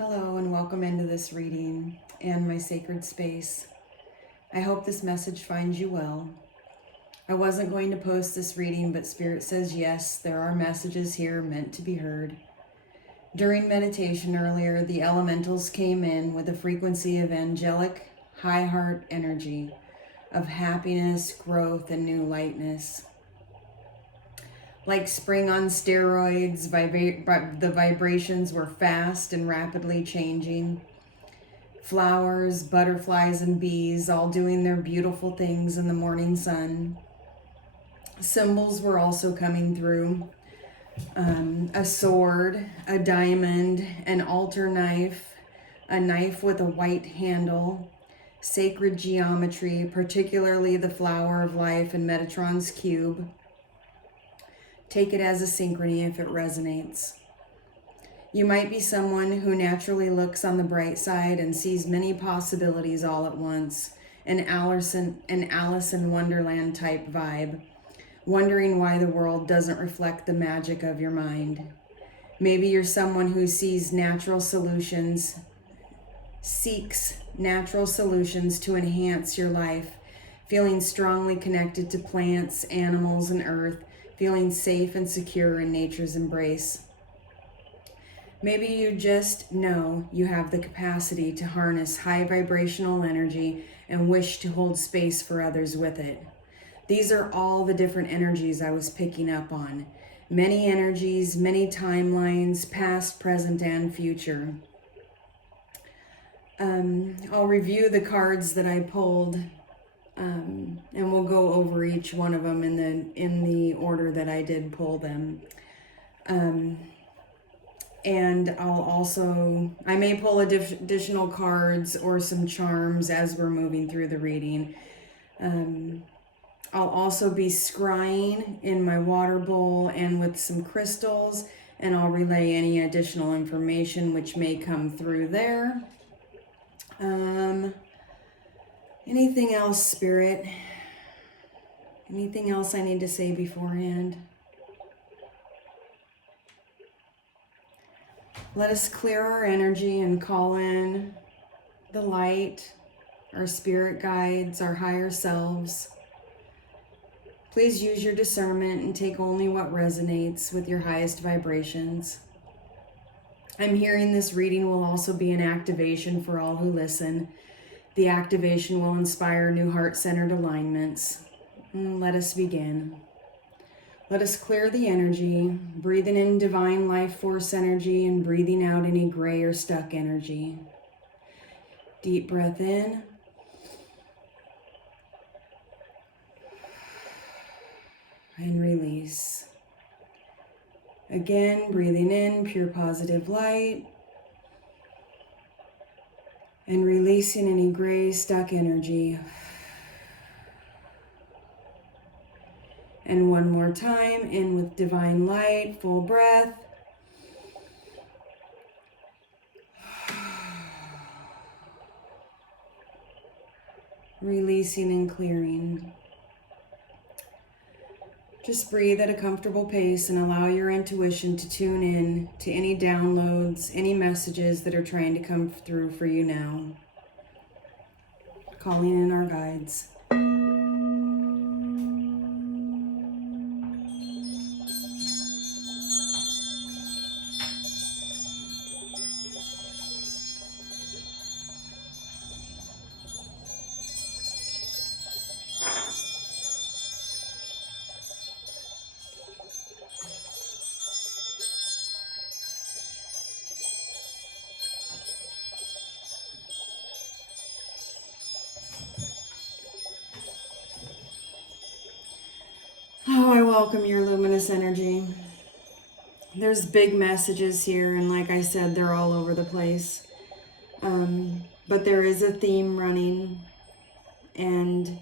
Hello and welcome into this reading and my sacred space. I hope this message finds you well. I wasn't going to post this reading, but Spirit says yes, there are messages here meant to be heard. During meditation earlier, the elementals came in with a frequency of angelic, high heart energy, of happiness, growth, and new lightness. Like spring on steroids, the vibrations were fast and rapidly changing. Flowers, butterflies, and bees all doing their beautiful things in the morning sun. Symbols were also coming through. A sword, a diamond, an altar knife, a knife with a white handle, sacred geometry, particularly the flower of life and Metatron's cube. Take it as a synchrony if it resonates. You might be someone who naturally looks on the bright side and sees many possibilities all at once, an Alice in Wonderland type vibe, wondering why the world doesn't reflect the magic of your mind. Maybe you're someone who seeks natural solutions to enhance your life, feeling strongly connected to plants, animals, and earth, feeling safe and secure in nature's embrace. Maybe you just know you have the capacity to harness high vibrational energy and wish to hold space for others with it. These are all the different energies I was picking up on. Many energies, many timelines, past, present, and future. I'll review the cards that I pulled, and we'll go over each one of them in the order that I did pull them. And I may pull additional cards or some charms as we're moving through the reading. I'll also be scrying in my water bowl and with some crystals, and I'll relay any additional information which may come through there. Anything else, Spirit? Anything else I need to say beforehand? Let us clear our energy and call in the light, our spirit guides, our higher selves. Please use your discernment and take only what resonates with your highest vibrations. I'm hearing this reading will also be an activation for all who listen. The activation will inspire new heart-centered alignments. Let us begin. Let us clear the energy, breathing in divine life force energy and breathing out any gray or stuck energy. Deep breath in. And release. Again, breathing in pure positive light. And releasing any gray, stuck energy. And one more time, in with divine light, full breath. Releasing and clearing. Just breathe at a comfortable pace and allow your intuition to tune in to any downloads, any messages that are trying to come through for you now. Calling in our guides. Oh, I welcome your luminous energy. There's big messages here, and like I said, they're all over the place. But there is a theme running, and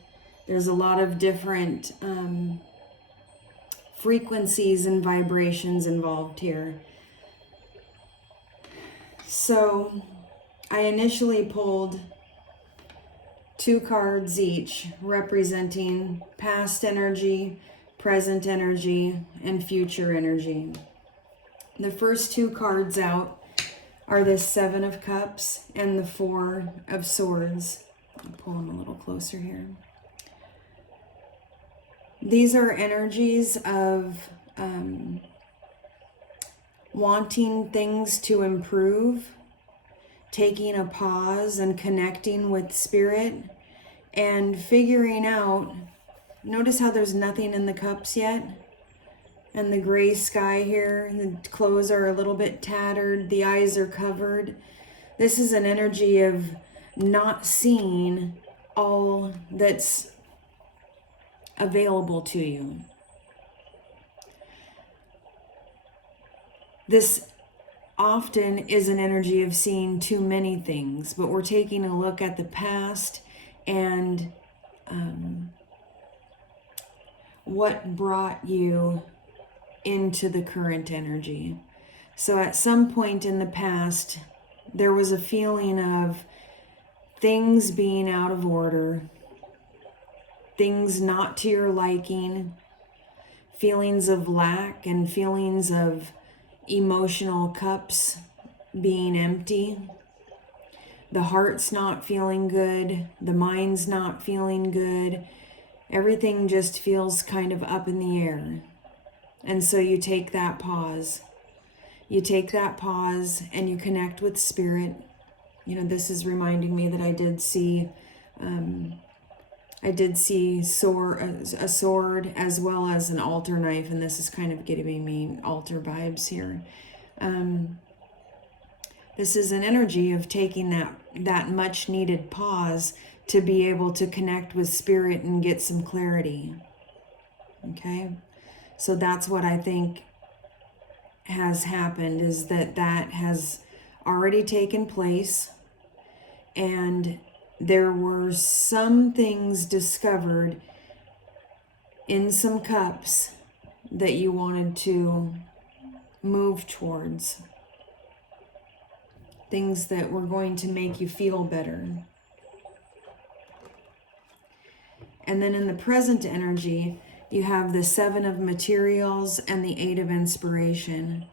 there's a lot of different frequencies and vibrations involved here. So I initially pulled 2 cards each, representing past energy, present energy, and future energy. The first 2 cards out are the Seven of Cups and the Four of Swords. I'll pull them a little closer here. These are energies of wanting things to improve, taking a pause and connecting with spirit and figuring out. Notice how there's nothing in the cups yet? And the gray sky here, the clothes are a little bit tattered, the eyes are covered. This is an energy of not seeing all that's available to you. This often is an energy of seeing too many things, but we're taking a look at the past and what brought you into the current energy. So at some point in the past, there was a feeling of things being out of order, things not to your liking, feelings of lack and feelings of emotional cups being empty. The heart's not feeling good, the mind's not feeling good. Everything just feels kind of up in the air. And so you take that pause. You take that pause and you connect with spirit. You know, this is reminding me that I did see a sword as well as an altar knife, and this is kind of giving me altar vibes here. This is an energy of taking that much needed pause to be able to connect with spirit and get some clarity. Okay? So that's what I think has happened, is that has already taken place, and there were some things discovered in some cups that you wanted to move towards. Things that were going to make you feel better. And then in the present energy, you have the Seven of Materials and the Eight of Inspiration.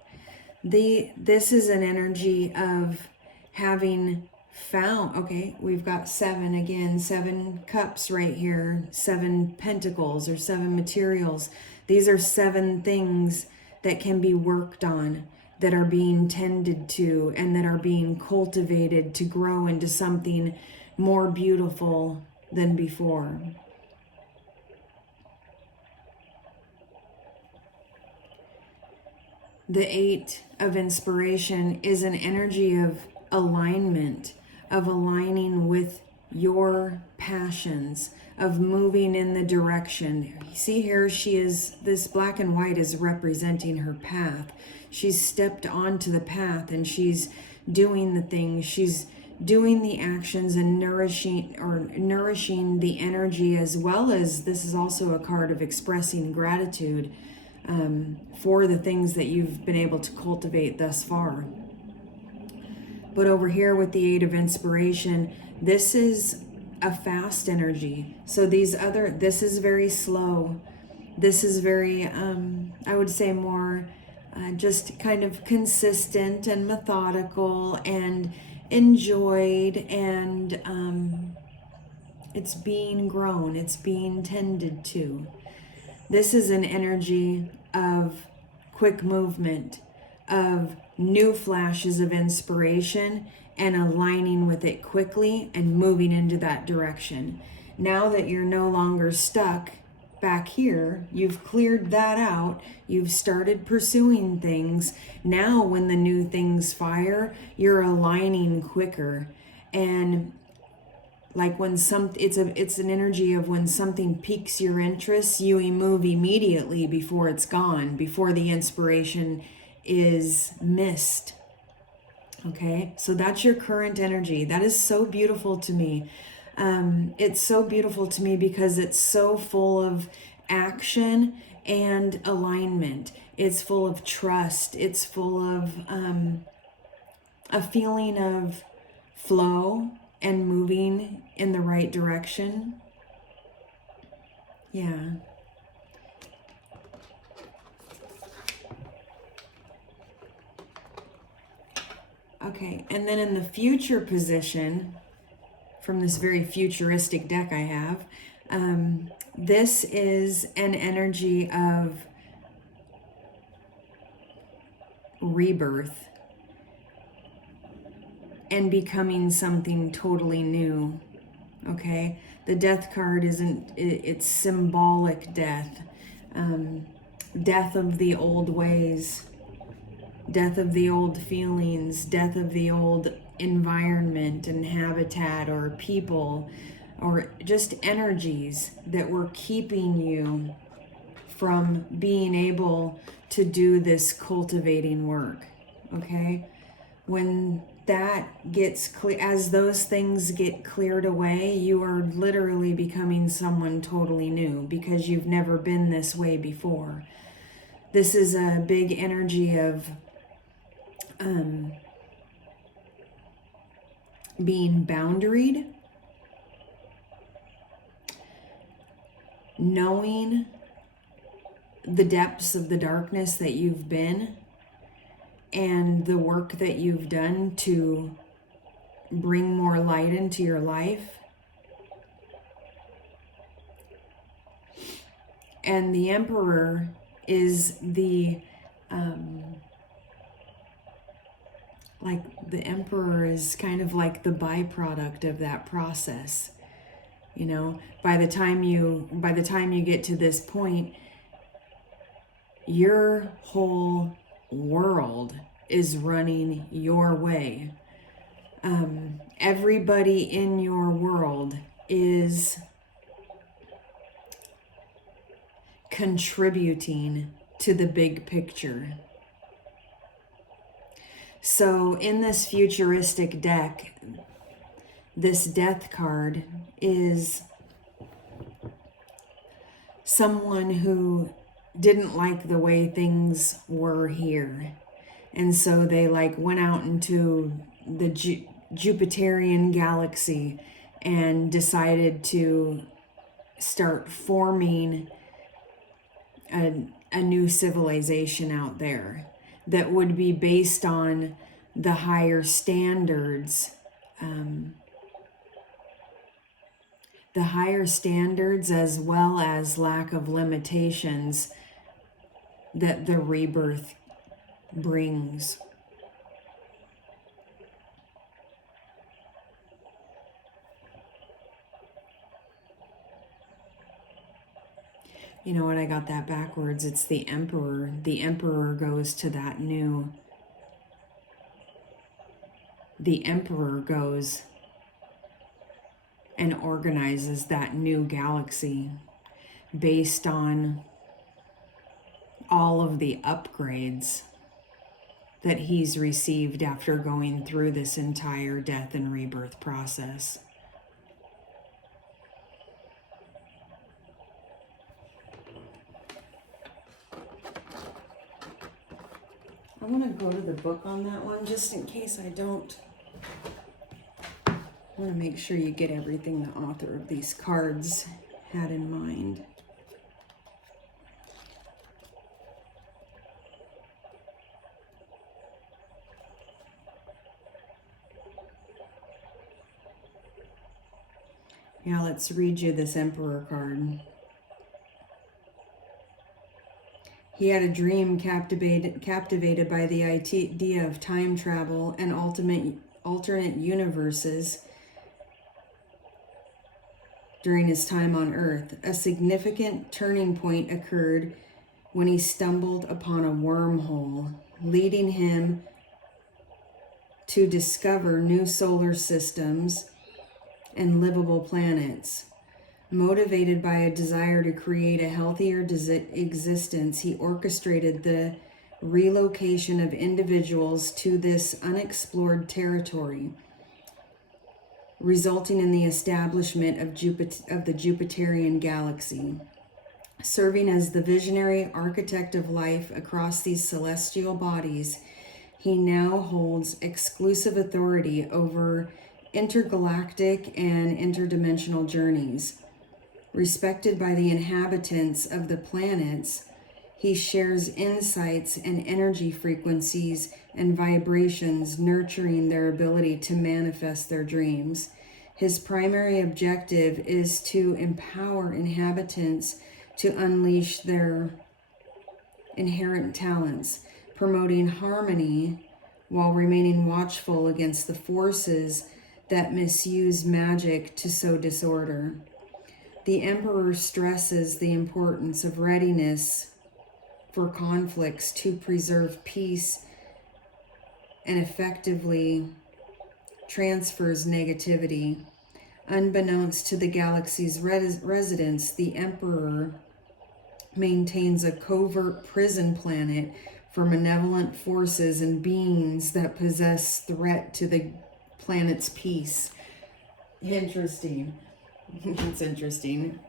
This is an energy of having found, okay, we've got seven again, 7 cups right here, 7 pentacles or 7 materials. These are 7 things that can be worked on, that are being tended to, and that are being cultivated to grow into something more beautiful than before. The 8 of Inspiration is an energy of alignment, of aligning with your passions, of moving in the direction. See here, this black and white is representing her path. She's stepped onto the path and she's doing the things. She's doing the actions and nourishing the energy, as well as this is also a card of expressing gratitude for the things that you've been able to cultivate thus far. But over here with the 8 of Inspiration, this is a fast energy. So this is very slow. This is very, I would say more just kind of consistent and methodical and enjoyed, and it's being grown, it's being tended to. This is an energy of quick movement, of new flashes of inspiration and aligning with it quickly and moving into that direction. Now that you're no longer stuck back here, you've cleared that out, you've started pursuing things. Now when the new things fire, you're aligning quicker. And like when it's an energy of when something piques your interest, you move immediately before it's gone, before the inspiration is missed. Okay, so that's your current energy. That is so beautiful to me. It's so beautiful to me because it's so full of action and alignment. It's full of trust. It's full of a feeling of flow and moving in the right direction. Yeah. Okay, and then in the future position, from this very futuristic deck I have, this is an energy of rebirth and becoming something totally new. Okay, the death card it's symbolic death, death of the old ways, death of the old feelings, death of the old environment and habitat or people or just energies that were keeping you from being able to do this cultivating work. Okay, when that gets clear, as those things get cleared away, you are literally becoming someone totally new because you've never been this way before. This is a big energy of being boundaried, knowing the depths of the darkness that you've been and the work that you've done to bring more light into your life. And the Emperor is the the Emperor is kind of like the byproduct of that process. You know, by the time you get to this point, your whole world is running your way. Everybody in your world is contributing to the big picture. So in this futuristic deck, this death card is someone who didn't like the way things were here. And so they went out into the Jupiterian galaxy and decided to start forming a new civilization out there that would be based on the higher standards, as well as lack of limitations that the rebirth brings. You know what? I got that backwards. It's the Emperor. The Emperor goes to that new. The Emperor goes and organizes that new galaxy based on all of the upgrades that he's received after going through this entire death and rebirth process. I want to go to the book on that one just in case I don't. I want to make sure you get everything the author of these cards had in mind. Yeah, let's read you this Emperor card. He had a dream captivated by the idea of time travel and alternate universes during his time on Earth. A significant turning point occurred when he stumbled upon a wormhole, leading him to discover new solar systems and livable planets. Motivated by a desire to create a healthier existence, he orchestrated the relocation of individuals to this unexplored territory, resulting in the establishment of the Jupiterian galaxy. Serving as the visionary architect of life across these celestial bodies, he now holds exclusive authority over intergalactic and interdimensional journeys. Respected by the inhabitants of the planets, He shares insights and energy frequencies and vibrations, nurturing their ability to manifest their dreams. His primary objective is to empower inhabitants to unleash their inherent talents, promoting harmony while remaining watchful against the forces that misuse magic to sow disorder. The Emperor stresses the importance of readiness for conflicts to preserve peace and effectively transfers negativity. Unbeknownst to the galaxy's residents, the Emperor maintains a covert prison planet for malevolent forces and beings that possess threat to the planet's peace. Interesting. It's interesting.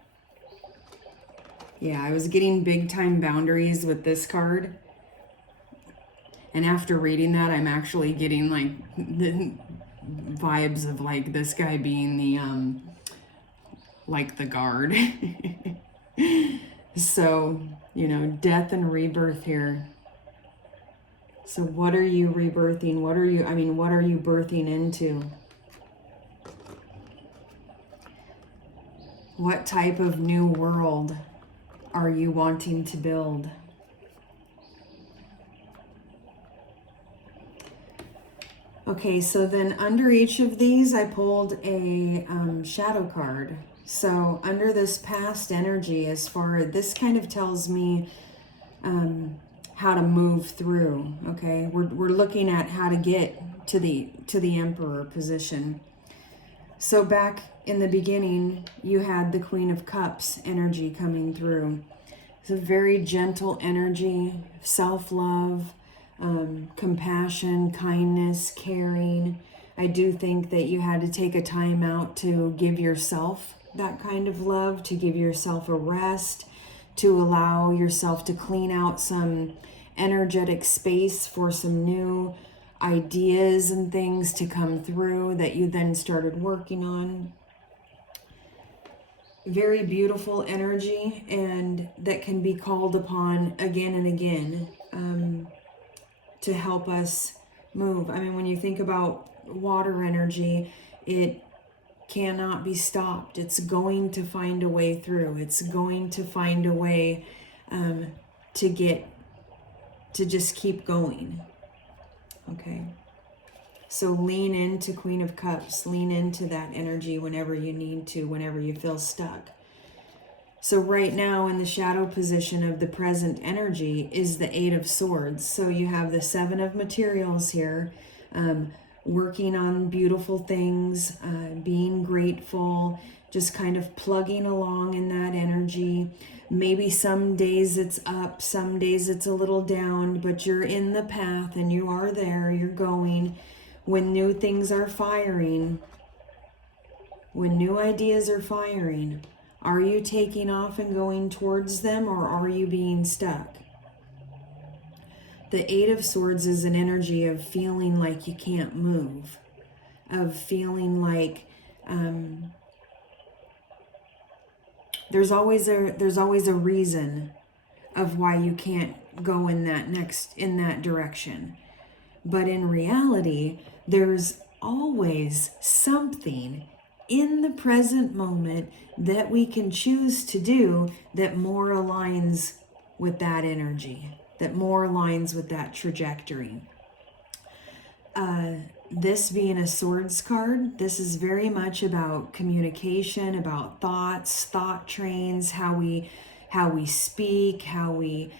Yeah, I was getting big time boundaries with this card. And after reading that, I'm actually getting like the vibes of like this guy being the like the guard. So, you know, death and rebirth here. So what are you rebirthing? What are you birthing into? What type of new world are you wanting to build? Okay, so then under each of these, I pulled a shadow card. So under this past energy, as far as this kind of tells me how to move through. Okay, we're looking at how to get to the Emperor position. So back in the beginning, you had the Queen of Cups energy coming through. It's a very gentle energy, self-love, compassion, kindness, caring. I do think that you had to take a time out to give yourself that kind of love, to give yourself a rest, to allow yourself to clean out some energetic space for some new ideas and things to come through that you then started working on. Very beautiful energy, and that can be called upon again and again to help us move. I mean, when you think about water energy, it cannot be stopped. It's going to find a way through. It's going to find a way to just keep going. Okay. So lean into Queen of Cups. Lean into that energy whenever you need to, whenever you feel stuck. So right now in the shadow position of the present energy is the Eight of Swords. So you have the Seven of Materials here, working on beautiful things, being grateful, just kind of plugging along in that energy. Maybe some days it's up, some days it's a little down, but you're in the path and you are there, you're going. When new things are firing, when new ideas are firing, are you taking off and going towards them, or are you being stuck? The Eight of Swords is an energy of feeling like you can't move, of feeling like there's always a reason of why you can't go in that direction. But in reality, there's always something in the present moment that we can choose to do that more aligns with that energy, that more aligns with that trajectory. This being a swords card, this is very much about communication, about thoughts, thought trains, how we speak, how we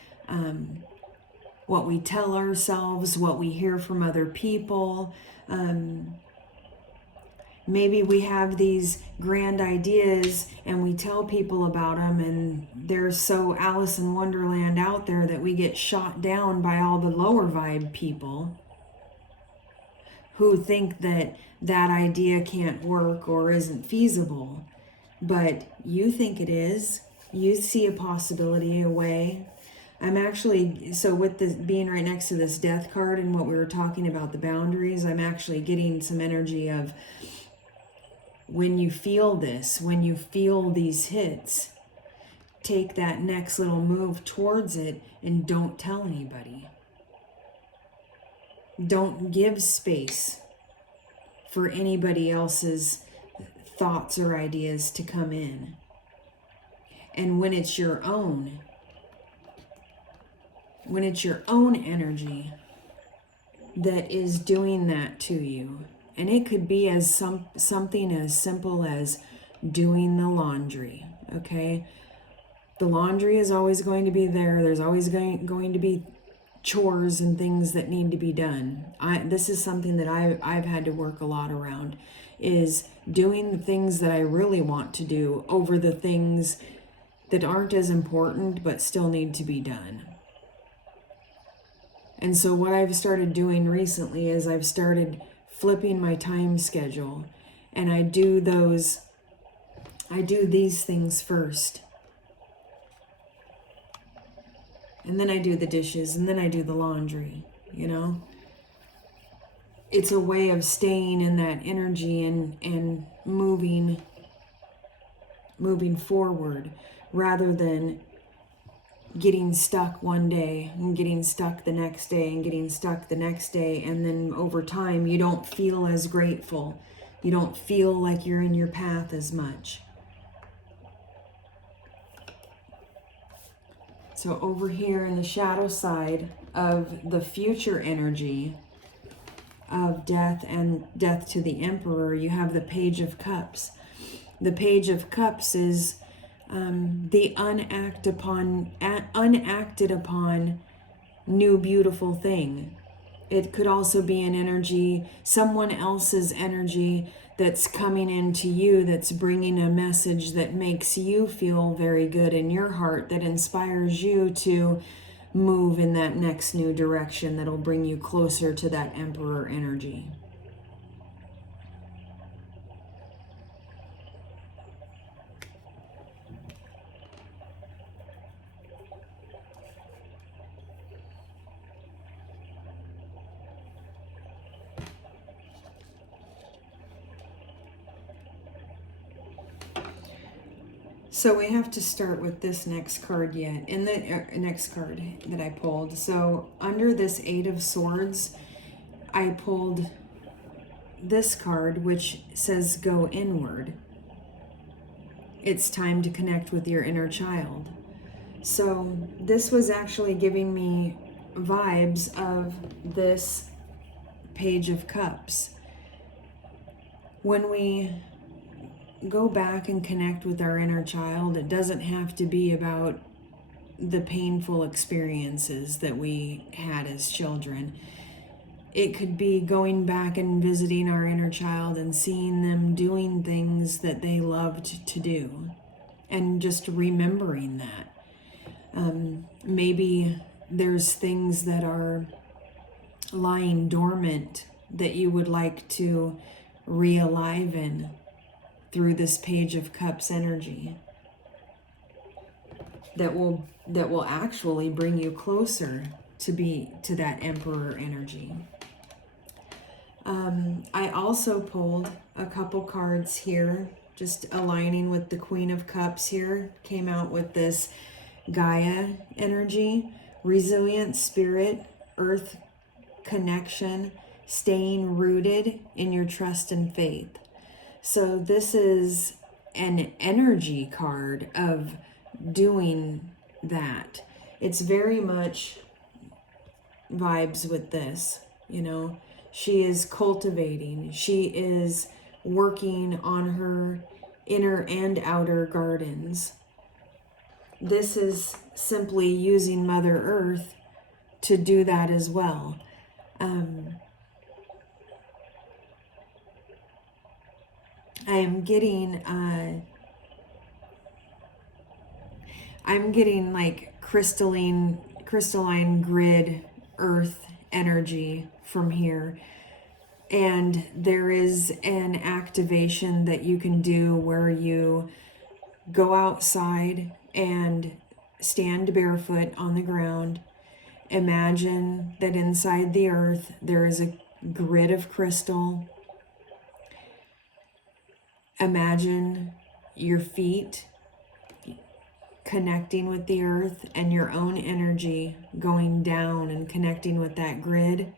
what we tell ourselves, what we hear from other people. Maybe we have these grand ideas and we tell people about them, and they're so Alice in Wonderland out there that we get shot down by all the lower vibe people who think that that idea can't work or isn't feasible. But you think it is. You see a possibility, a way. I'm actually, so with this being right next to this death card and what we were talking about, the boundaries, I'm actually getting some energy of when you feel this, when you feel these hits, take that next little move towards it and don't tell anybody. Don't give space for anybody else's thoughts or ideas to come in. And when it's your own energy that is doing that to you, and it could be as something as simple as doing the laundry, okay? The laundry is always going to be there. There's always going to be chores and things that need to be done. This is something that I've had to work a lot around, is doing the things that I really want to do over the things that aren't as important but still need to be done. And so what I've started doing recently is I've started flipping my time schedule, and I do these things first. And then I do the dishes, and then I do the laundry, you know? It's a way of staying in that energy and moving forward, rather than getting stuck one day and getting stuck the next day and getting stuck the next day. And then over time, you don't feel as grateful. You don't feel like you're in your path as much. So over here in the shadow side of the future energy of death and death to the Emperor, you have the Page of Cups. The Page of Cups is the unacted upon new beautiful thing. It could also be an energy, someone else's energy that's coming into you, that's bringing a message that makes you feel very good in your heart, that inspires you to move in that next new direction that'll bring you closer to that Emperor energy. So we have to start with this next card yet. In the next card that I pulled. So under this Eight of Swords, I pulled this card, which says go inward. It's time to connect with your inner child. So this was actually giving me vibes of this Page of Cups. When we go back and connect with our inner child, it doesn't have to be about the painful experiences that we had as children. It could be going back and visiting our inner child and seeing them doing things that they loved to do, and just remembering that. Maybe there's things that are lying dormant that you would like to re-alive in through this Page of Cups energy that will actually bring you closer to that Emperor energy. I also pulled a couple cards here, just aligning with the Queen of Cups here. Came out with this Gaia energy, resilient spirit, earth connection, staying rooted in your trust and faith. So this is an energy card of doing that. It's very much vibes with this, you know. She is cultivating. She is working on her inner and outer gardens. This is simply using Mother Earth to do that as well. I'm getting like crystalline grid earth energy from here. And there is an activation that you can do where you go outside and stand barefoot on the ground. Imagine that inside the earth there is a grid of crystal. Imagine your feet connecting with the earth and your own energy going down and connecting with that grid.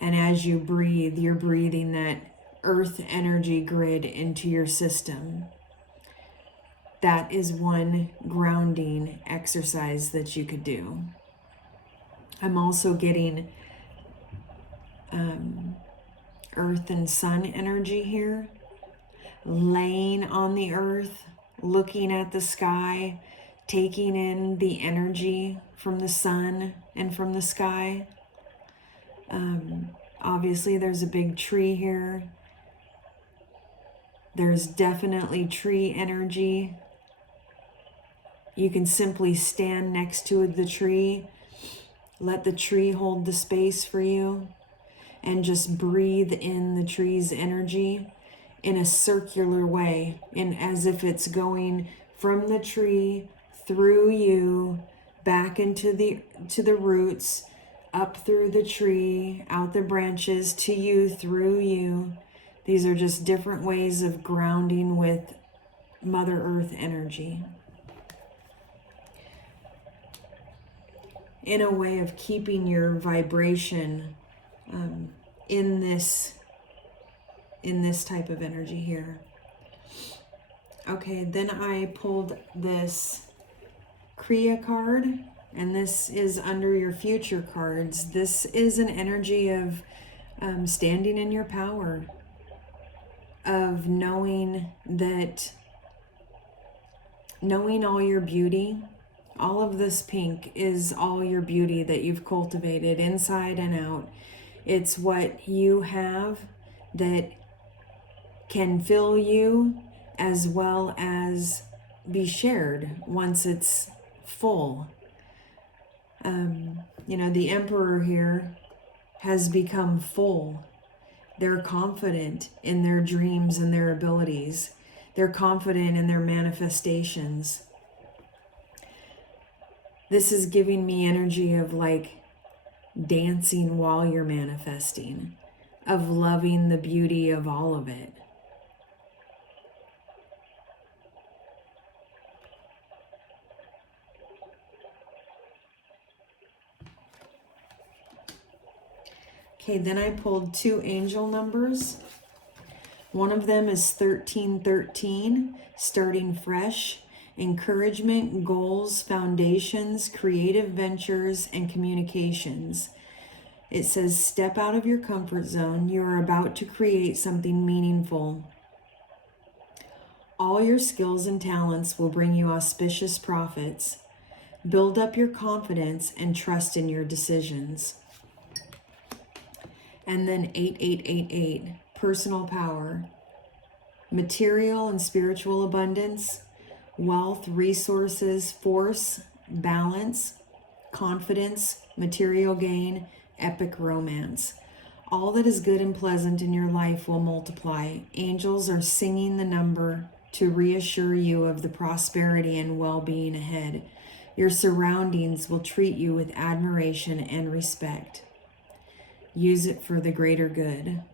And as you breathe, you're breathing that earth energy grid into your system. That is one grounding exercise that you could do. I'm also getting earth and sun energy here. Laying on the earth, looking at the sky, taking in the energy from the sun and from the sky. Obviously, there's a big tree here. There's definitely tree energy. You can simply stand next to the tree, let the tree hold the space for you, and just breathe in the tree's energy in a circular way, as if it's going from the tree through you, back into the roots, up through the tree, out the branches, to you, through you. These are just different ways of grounding with Mother Earth energy. In a way of keeping your vibration in this type of energy here. Okay, then I pulled this Kriya card, and this is under your future cards. This is an energy of standing in your power, of knowing all your beauty. All of this pink is all your beauty that you've cultivated inside and out. It's what you have that can fill you as well as be shared once it's full. The Emperor here has become full. They're confident in their dreams and their abilities. They're confident in their manifestations. This is giving me energy of like dancing while you're manifesting, of loving the beauty of all of it. Okay, then I pulled 2 angel numbers. One of them is 1313, starting fresh, encouragement, goals, foundations, creative ventures, and communications. It says, step out of your comfort zone. You are about to create something meaningful. All your skills and talents will bring you auspicious profits. Build up your confidence and trust in your decisions. And then 8888, personal power, material and spiritual abundance, wealth, resources, force, balance, confidence, material gain, epic romance. All that is good and pleasant in your life will multiply. Angels are singing the number to reassure you of the prosperity and well-being ahead. Your surroundings will treat you with admiration and respect. Use it for the greater good.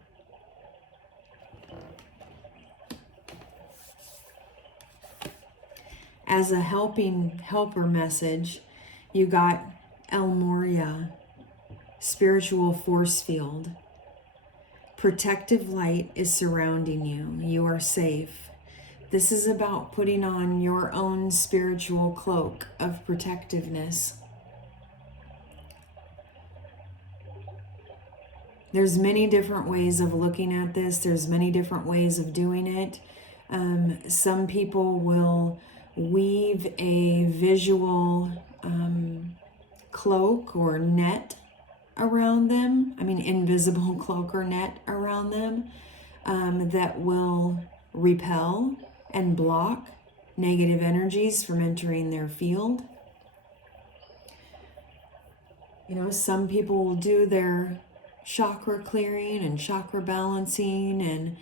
As a helper message, you got El Moria, spiritual force field. Protective light is surrounding you. You are safe. This is about putting on your own spiritual cloak of protectiveness. There's many different ways of looking at this. There's many different ways of doing it. Some people will weave a visual cloak or net around them. Invisible cloak or net around them that will repel and block negative energies from entering their field. Some people will do their chakra clearing and chakra balancing, and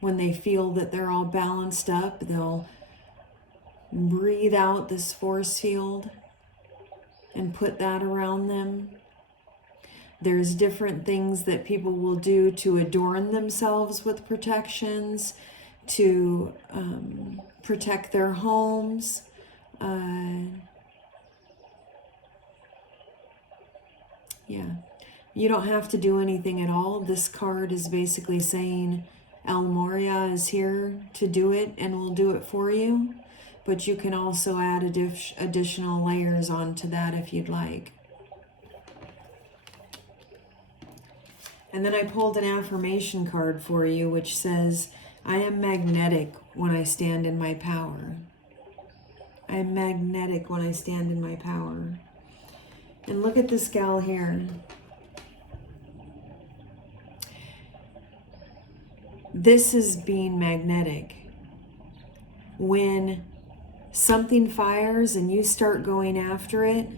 when they feel that they're all balanced up, they'll breathe out this force field and put that around them. There's different things that people will do to adorn themselves with protections, to protect their homes. Yeah, you don't have to do anything at all. This card is basically saying El Moria is here to do it and will do it for you. But you can also add additional layers onto that if you'd like. And then I pulled an affirmation card for you, which says, I am magnetic when I stand in my power. I am magnetic when I stand in my power. And look at this gal here. This is being magnetic. When something fires and you start going after it,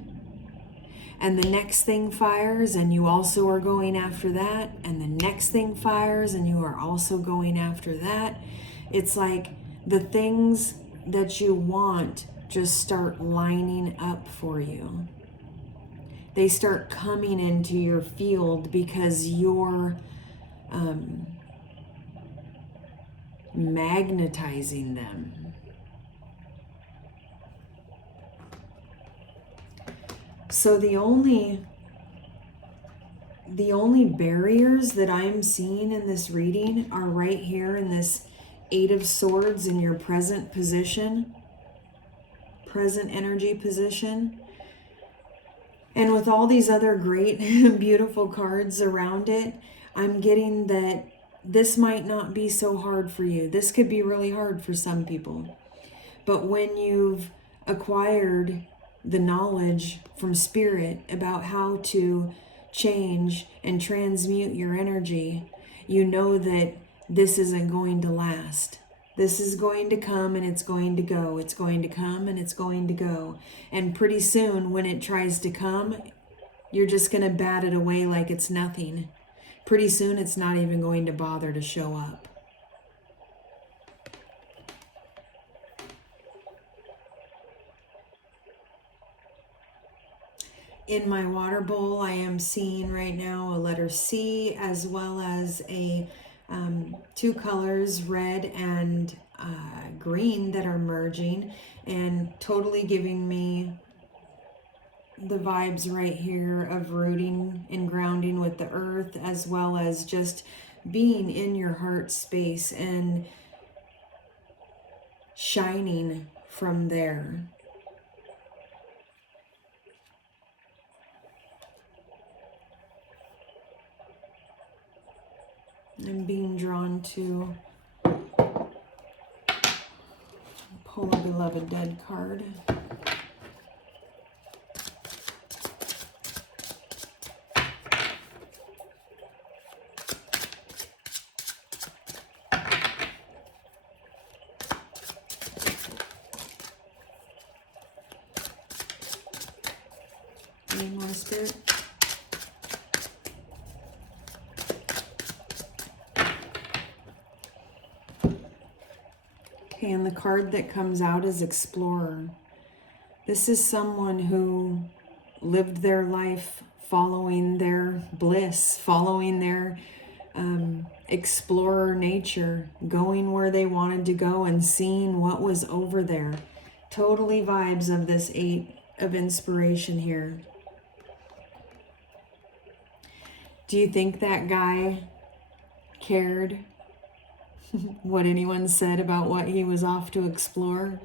and the next thing fires and you also are going after that, and the next thing fires and you are also going after that, it's like the things that you want just start lining up for you. They start coming into your field because you're magnetizing them. So the only barriers that I'm seeing in this reading are right here in this Eight of Swords in your present position, present energy position. And with all these other great, beautiful cards around it, I'm getting that this might not be so hard for you. This could be really hard for some people. But when you've acquired the knowledge from Spirit about how to change and transmute your energy, you know that this isn't going to last. This is going to come and it's going to go. It's going to come and it's going to go. And pretty soon when it tries to come, you're just going to bat it away like it's nothing. Pretty soon it's not even going to bother to show up. In my water bowl, I am seeing right now a letter C as well as a two colors, red and green, that are merging and totally giving me the vibes right here of rooting and grounding with the earth, as well as just being in your heart space and shining from there. I'm being drawn to pull a Beloved Dead card. Any more, Spirit? Okay, and the card that comes out is Explorer. This is someone who lived their life following their bliss, following their explorer nature, going where they wanted to go and seeing what was over there. Totally vibes of this Eight of Inspiration here. Do you think that guy cared what anyone said about what he was off to explore?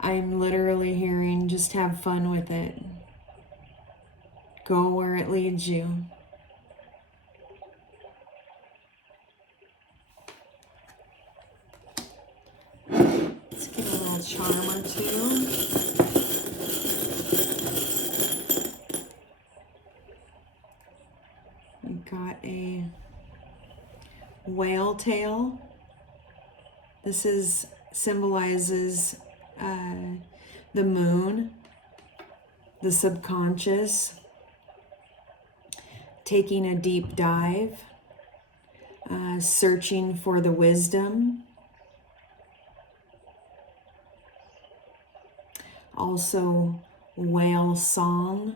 I'm literally hearing just have fun with it. Go where it leads you. Let's get a little charm or two. We've got a whale tail. This symbolizes the moon, the subconscious, taking a deep dive, searching for the wisdom. Also, whale song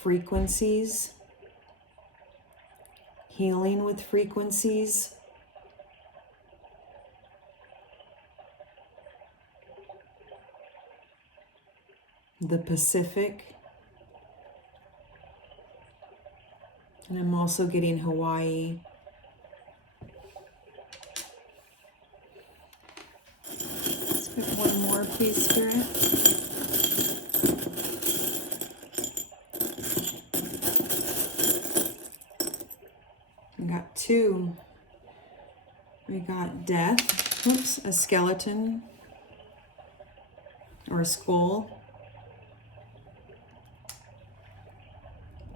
frequencies, healing with frequencies. the Pacific. And I'm also getting Hawaii. Let's put one more, please, Spirit. We got 2. We got death. Oops, a skeleton or a skull.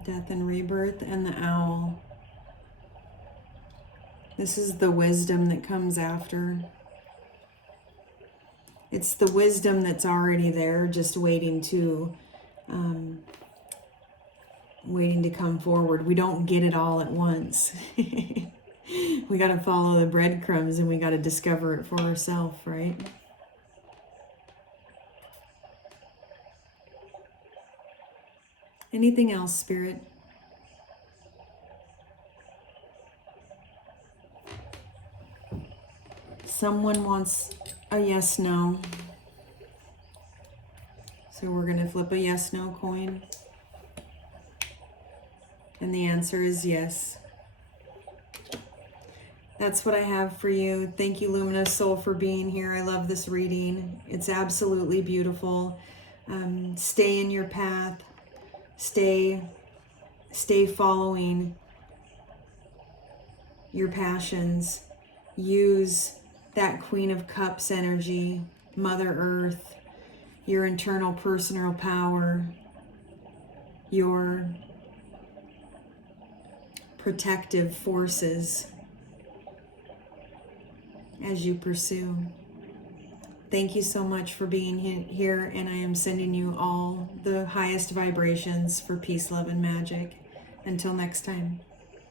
Death and rebirth, and the owl. This is the wisdom that comes after. It's the wisdom that's already there, just waiting to come forward. We don't get it all at once. We got to follow the breadcrumbs and we got to discover it for ourselves, right? Anything else, Spirit? Someone wants a yes, no. So we're going to flip a yes, no coin. And the answer is yes. That's what I have for you. Thank you, Luminous Soul, for being here. I love this reading. It's absolutely beautiful. Stay in your path. Stay following your passions. Use that Queen of Cups energy, Mother Earth, your internal personal power, your protective forces as you pursue. Thank you so much for being here, and I am sending you all the highest vibrations for peace, love, and magic. Until next time.